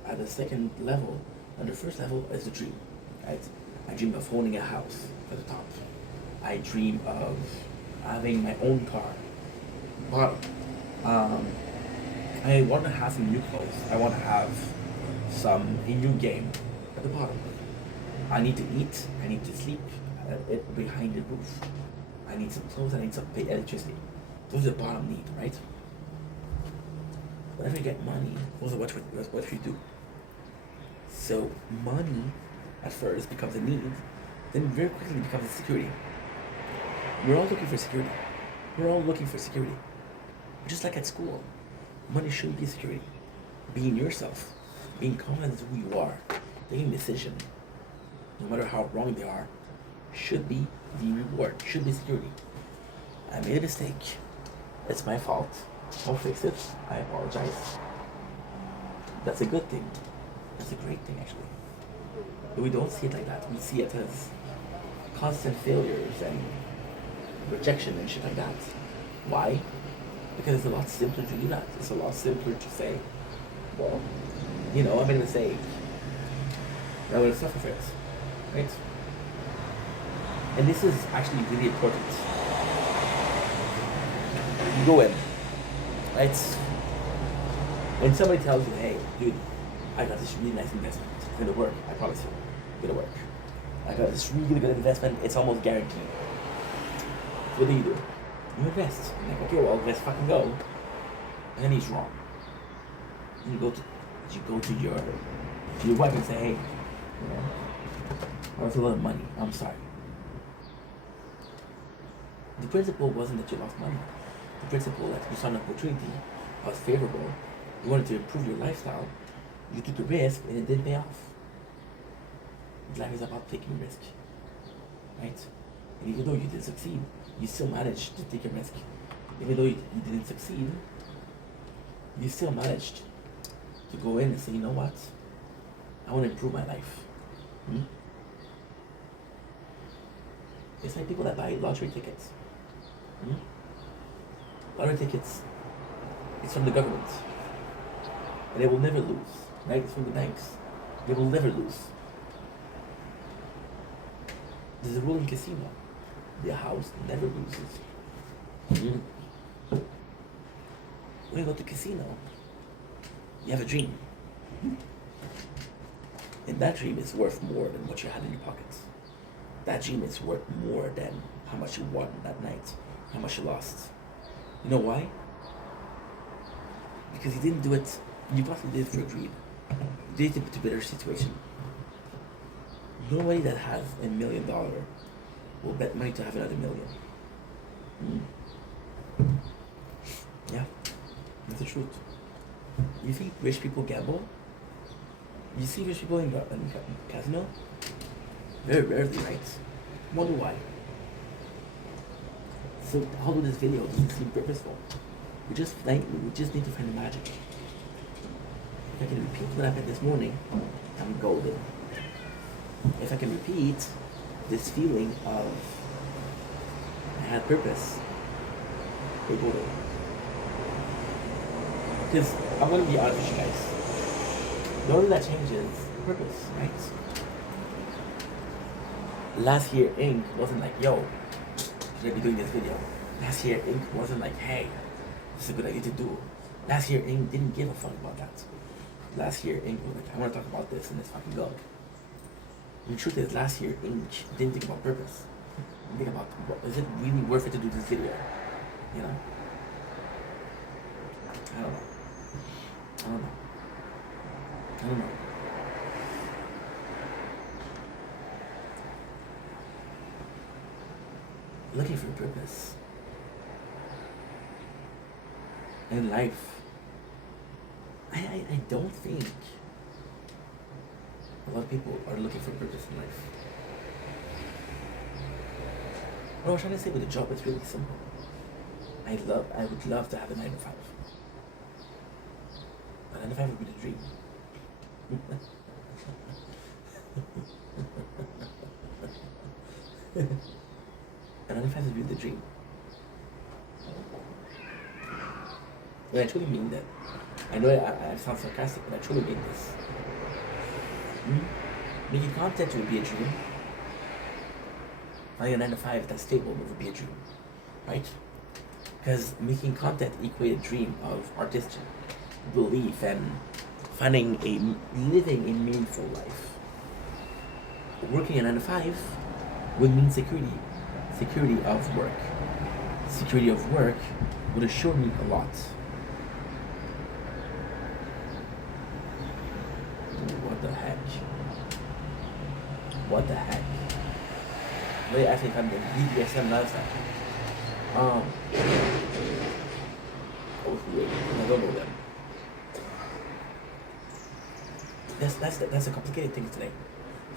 at a second level, and the first level is the dream, right? I dream of owning a house at the top. I dream of having my own car. Bottom. Um, I want to have some new clothes. I want to have a new game at the bottom. I need to eat. I need to sleep behind the roof. I need some clothes. I need some pay electricity. Those are the bottom need, right? Whenever you get money, those are what we do. So money at first becomes a need, then very quickly becomes a security. We're all looking for security. We're all looking for security. Just like at school, money shouldn't be security. Being yourself, being confident in who you are, making a decision, no matter how wrong they are, should be the reward, should be security. I made a mistake. It's my fault. I'll fix it. I apologize. That's a good thing. That's a great thing, actually. But we don't see it like that. We see it as constant failures and rejection and shit like that. Why? Because it's a lot simpler to do that. It's a lot simpler to say, well, I made a mistake. I will suffer for it. Right? And this is actually really important. You go in, right? When somebody tells you, hey, dude, I got this really nice investment. It's gonna work, I promise you. It's gonna work. I got this really good investment, it's almost guaranteed. What do? You invest. I'm like, okay, well, let's fucking go. And then he's wrong. And you go to your wife and say, hey, that's a lot of money. I'm sorry. The principle wasn't that you lost money. The principle that you saw an opportunity that was favorable. You wanted to improve your lifestyle. You took the risk and it didn't pay off. Life is about taking risk, right? And even though you didn't succeed, you still managed to take a risk. Even though you didn't succeed, you still managed to go in and say, you know what? I want to improve my life. It's like people that buy lottery tickets. Lottery tickets, it's from the government. And they will never lose, right? It's from the banks. They will never lose. There's a rule in casino. The house never loses. When you go to casino, you have a dream. And that dream is worth more than what you had in your pockets. That dream is worth more than how much you won that night, how much you lost. You know why? Because you didn't do it, you probably did it for greed. You did it to better situation. Nobody that has $1 million will bet money to have another million. Yeah, that's the truth. You think rich people gamble? You see rich people in casino? Very rarely, right? Wonder why. So although this video doesn't seem purposeful, we just need to find the magic. If I can repeat what happened this morning, I'm golden. If I can repeat this feeling of I had purpose, we're golden. Because I'm gonna be honest with you guys. The only that changes purpose, right? Last year Inc. wasn't like, yo, should I be doing this video? Last year Inc. wasn't like, hey, this is a good idea to do. Last year Inc. didn't give a fuck about that. Last year Inc. was like, I wanna talk about this and let's fucking go. And the truth is, last year Inc. didn't think about purpose. Didn't think about, is it really worth it to do this video? You know? I don't know. Looking for purpose in life. I don't think a lot of people are looking for purpose in life. What I was trying to say with the job, it's really simple. I would love to have a 9 to 5. But 9 to 5 would be the dream. And 9 to 5 would be the dream. And I truly mean that. I know I sound sarcastic, but I truly mean this. Making content would be a dream. Finding a 9 to 5 that's stable would be a dream, right? Because making content equates a dream of artistic belief and living a meaningful life. Working a 9 to 5 would mean security of work. Security of work would assure me a lot. What the heck? What the heck? They actually come to BDSM last time. Oh, I don't know them. That's a complicated thing today.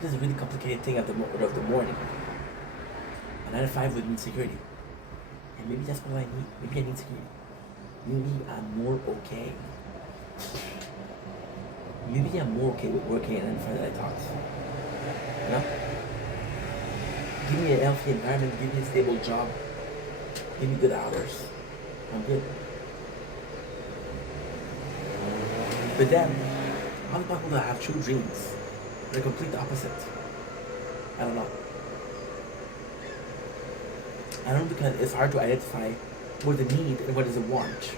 This is a really complicated thing of the morning. A 9 to 5 would mean security. And maybe that's what I need. Maybe I need security. Maybe I'm more okay. Maybe I'm more okay with working in 9 to 5 than I thought. You know? Give me a healthy environment, give me a stable job, give me good hours. I'm good. But then, other people that have true dreams, they're complete opposite. I don't know. I don't know, because it's hard to identify what is a need and what is a want.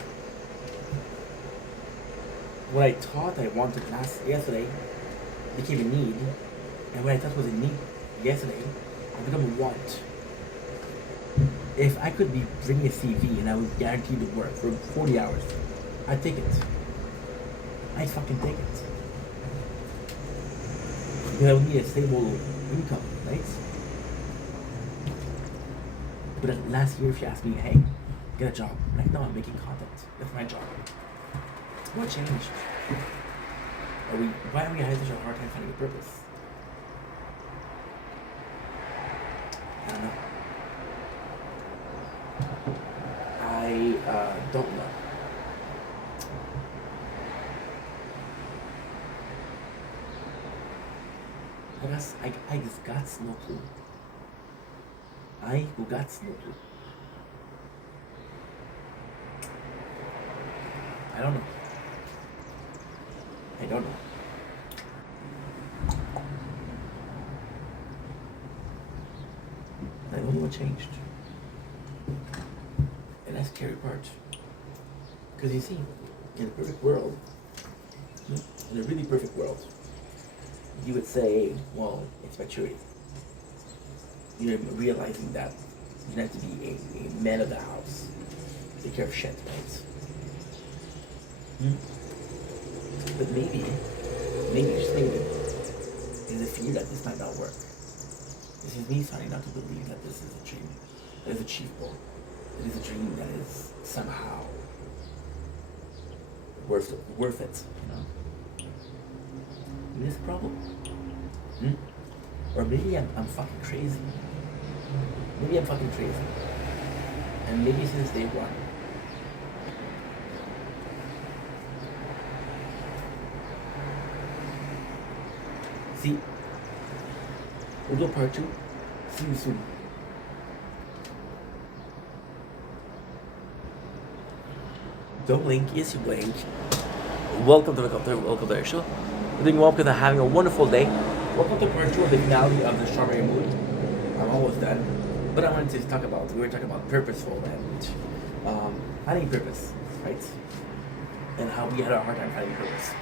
What I thought I wanted yesterday became a need, and what I thought was a need yesterday I become a want. If I could be bringing a CV and I was guaranteed to work for 40 hours, I'd take it. I'd fucking take it. Because I would need a stable income, right? But last year, if you asked me, hey, get a job, I'm like, no, I'm making content. That's my job. What changed? Why are we having such a hard time finding a purpose? I don't know. I don't know. I just got no clue. I got no clue. I don't know. I don't know. I don't know what changed. And that's the scary part. Because you see, in a perfect world, in a really perfect world, you would say, well, it's maturity. You're realizing that you have to be a man of the house. Take care of shit, right? But maybe, just maybe, is a fear that this might not work. This is me starting not to believe that this is a dream that is achievable. It is a dream that is somehow worth it, you know? And it's a problem. Or maybe I'm fucking crazy. Maybe I'm fucking crazy. And maybe since day one, see, we'll do part 2. See you soon. Don't blink, yes you blink. Welcome to the show. We're doing well because I'm having a wonderful day. Welcome to part 2 of the finale of the Strawberry Mood. I'm almost done. But I wanted to talk about, we were talking about purposeful and finding purpose, right? And how we had a hard time finding purpose.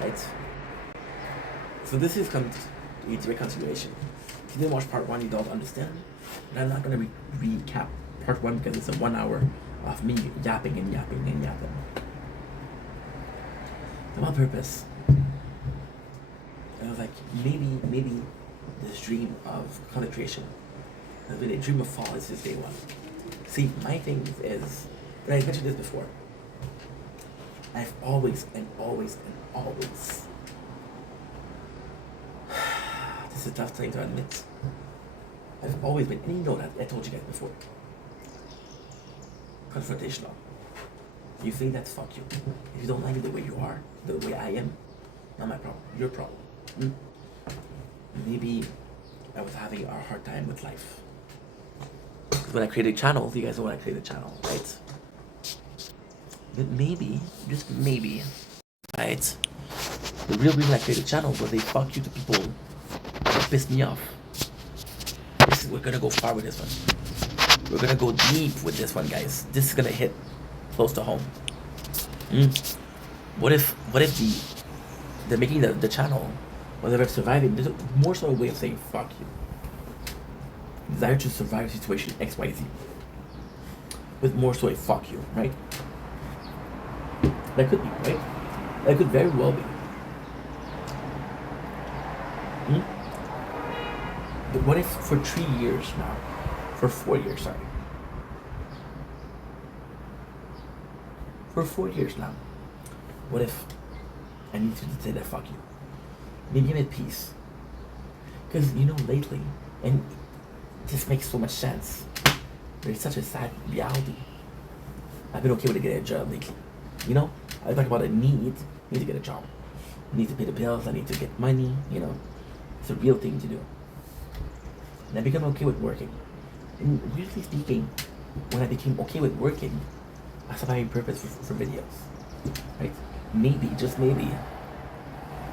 Right? So this is a direct continuation. If you didn't watch part 1, you don't understand. And I'm not going to recap part 1 because it's a 1 hour of me yapping and yapping and yapping. About purpose. And I was like, maybe this dream of content creation, the dream of fall is just day one. See, my thing is, and I mentioned this before, I've always, this is a tough thing to admit, I've always been, and you know that, I told you guys before, confrontational. You think that's fuck you. If you don't like me the way you are, the way I am, not my problem, your problem. Maybe I was having a hard time with life. When I created a channel, you guys know when I created a channel, right? that maybe, just maybe, right? The real reason I created a channel was they fuck you to people that piss me off. We're gonna go far with this one. We're gonna go deep with this one, guys. This is gonna hit close to home. What if they're making the channel, or they're surviving? There's more so a way of saying fuck you. Desire to survive situation X, Y, Z. With more so a fuck you, right? That could be, right? That could very well be. But what if for 3 years now, for 4 years, sorry. For 4 years now, what if I need to say that fuck you? Maybe I'm at peace. Because, lately, and this makes so much sense, but it's such a sad reality. I've been okay with getting a job lately. I talk about a need to get a job. I need to pay the bills, I need to get money, It's a real thing to do. And I become okay with working. And weirdly speaking, when I became okay with working, I started having purpose for videos. Right? Maybe, just maybe,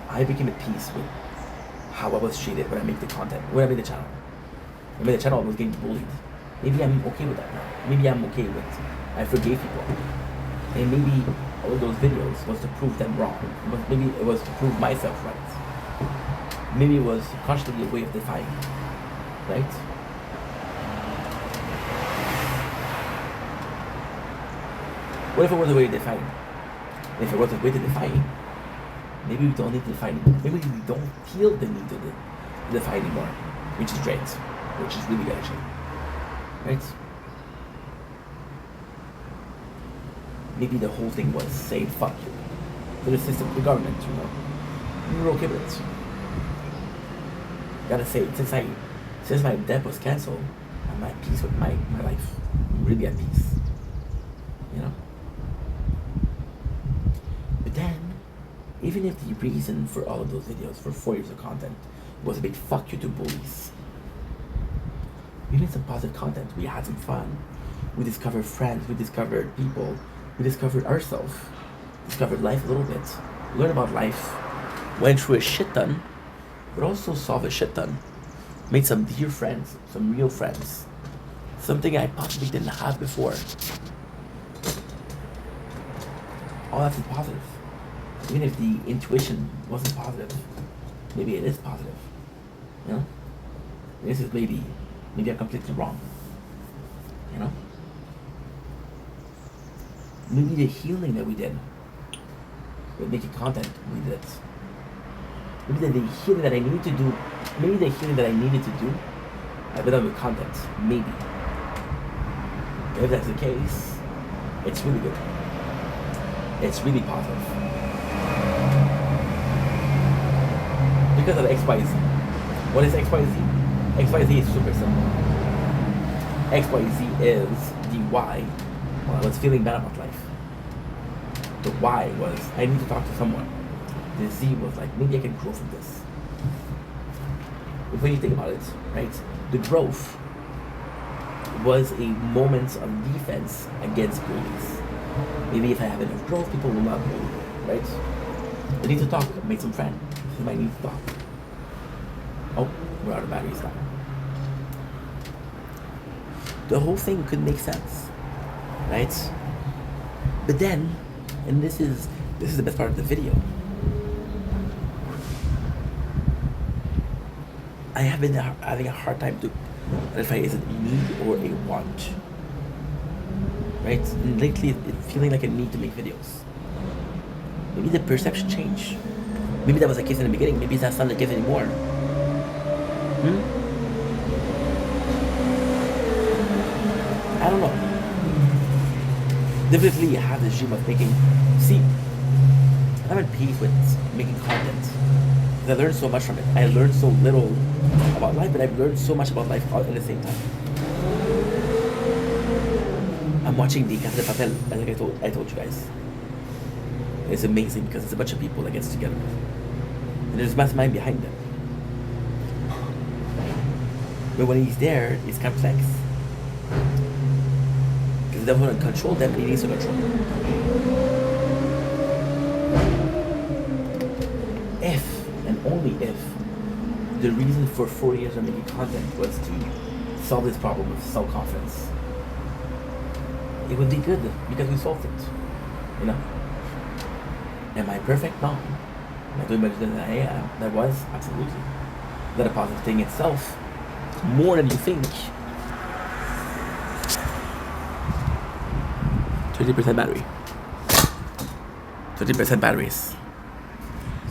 I became at peace with how I was treated when I make the content, when I made the channel. When I made the channel, I was getting bullied. Maybe I'm okay with that now. Maybe I'm okay with I forgave people. And maybe all of those videos was to prove them wrong. Maybe it was to prove myself right. Maybe it was consciously a way of defying. Right? What if it was a way to define? If it was a way to define, maybe we don't need to define it. Maybe we don't feel the need to define anymore, which is great, which is really good actually. Right? Maybe the whole thing was saying fuck you to the system, the government, We were okay with it. Gotta say, since my debt was cancelled, I'm at peace with my life. I'm really at peace. But then, even if the reason for all of those videos, for 4 years of content, was a big fuck you to bullies, we made some positive content. We had some fun. We discovered friends. We discovered people. We discovered ourselves. Discovered life a little bit. Learned about life. Went through a shit ton, but also solved a shit ton. Made some dear friends, some real friends. Something I possibly didn't have before. All that's positive. Even if the intuition wasn't positive, maybe it is positive. This is maybe I'm completely wrong. Maybe the healing that we did with making content, we did it. Maybe the healing that I needed to do, I've been done with content. Maybe. If that's the case, it's really good. It's really positive. Because of XYZ. What is XYZ? XYZ is super simple. XYZ is the why. Well, I was feeling bad about life. The why was I need to talk to someone. The Z was like maybe I can grow from this. When you think about it, right? The growth was a moment of defense against bullies. Maybe if I have enough growth, people will not bully, right? I need to talk, make some friends. I might need to talk. Oh, we're out of batteries now. The whole thing could make sense, right? But then, and this is the best part of the video, I have been having a hard time to identify is it a need or a want, right? And lately, it's feeling like a need to make videos. Maybe the perception changed. Maybe that was the case in the beginning. Maybe that's not the case anymore. I don't know. Definitely I have this dream of making. See, I'm at peace with making content. I learned so much from it. I learned so little about life, but I've learned so much about life all at the same time. I'm watching the Casa de Papel, like I told you guys. It's amazing because it's a bunch of people that gets together. And there's a mastermind behind them. But when he's there, it's complex. Because the devil want to control them, he needs to control them. If, and only if, the reason for 4 years of making content was to solve this problem of self-confidence, it would be good because we solved it. You know? Am I perfect? No. Am I doing better than I am? That was absolutely. That a positive thing itself, more than you think. 30% battery. 30% batteries.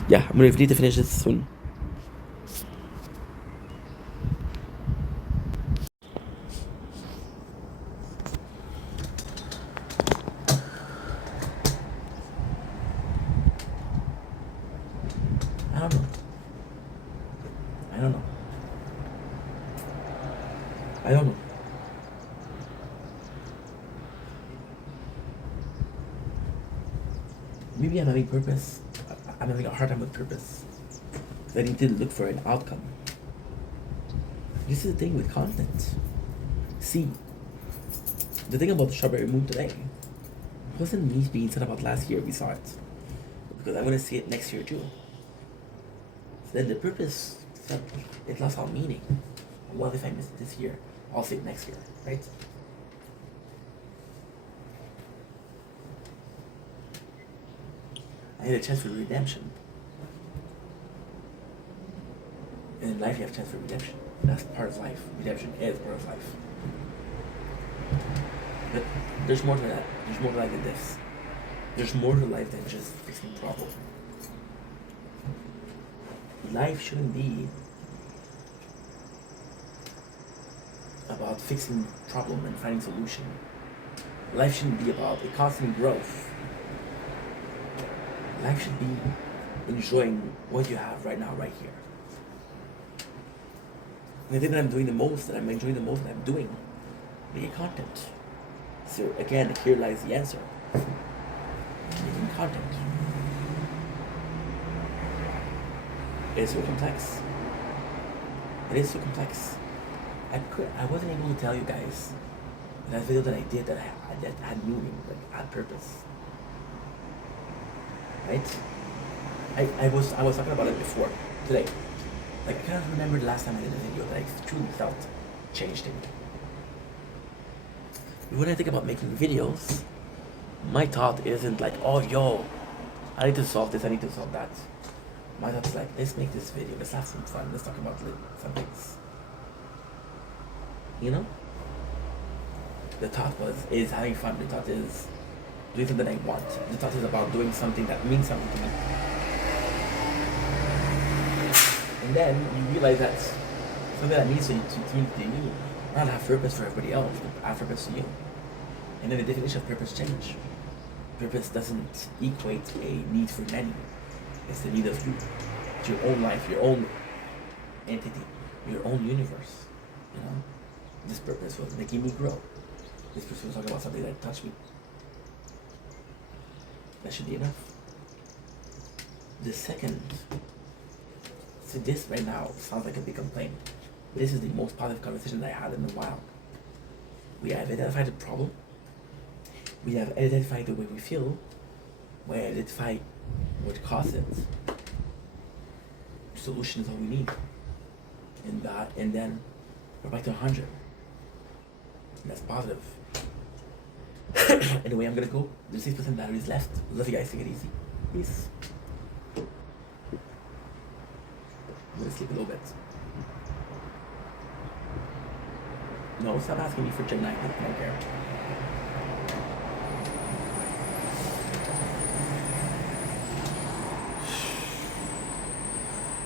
Yeah, I'm gonna need to finish this soon. I don't know. I don't know. I don't know. Maybe I'm having purpose. I'm having a hard time with purpose. I need to look for an outcome. This is the thing with content. See, the thing about the strawberry moon today wasn't me being said about last year we saw it. Because I'm gonna see it next year too. So then the purpose, it lost all meaning. What if I miss it this year? I'll see it next year, right? I had a chance for redemption. And in life you have a chance for redemption. That's part of life. Redemption is part of life. But there's more to that. There's more to life than this. There's more to life than just fixing problems. Life shouldn't be about fixing problem and finding solution. Life shouldn't be about a constant growth. Life should be enjoying what you have right now, right here. And the thing that I'm doing the most, that I'm enjoying the most, that I'm doing, making content. So again, here lies the answer. Making content. It is so complex. It is so complex. I wasn't able to tell you guys that video that I did that had meaning, like had purpose. Right? I was talking about it before today. Like I can't remember the last time I did a video that I truly felt changed me. When I think about making videos, my thought isn't like, oh yo, I need to solve this, I need to solve that. My thought is like, let's make this video, let's have some fun, let's talk about some things. You know? The thought is having fun, the thought is doing something I want. The thought is about doing something that means something to me. And then you realize that something that means to you not have purpose for everybody else, but have purpose to you. And then the definition of purpose change. Purpose doesn't equate a need for many. It's the need of you. It's your own life, your own entity, your own universe. You know? This purpose was making me grow. This purpose was talking about something that touched me. That should be enough. The second, see this right now sounds like a big complaint. This is the most positive conversation that I had in a while. We have identified the problem. We have identified the way we feel. We identify what caused it. Solution is all we need. And then we're back to 100. And that's positive. Anyway, I'm gonna go. There's 6% batteries left. Love you guys. Take it easy. Peace. I'm gonna sleep a little bit. No, stop asking me for Gemini. I don't care.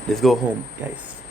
Let's go home, guys.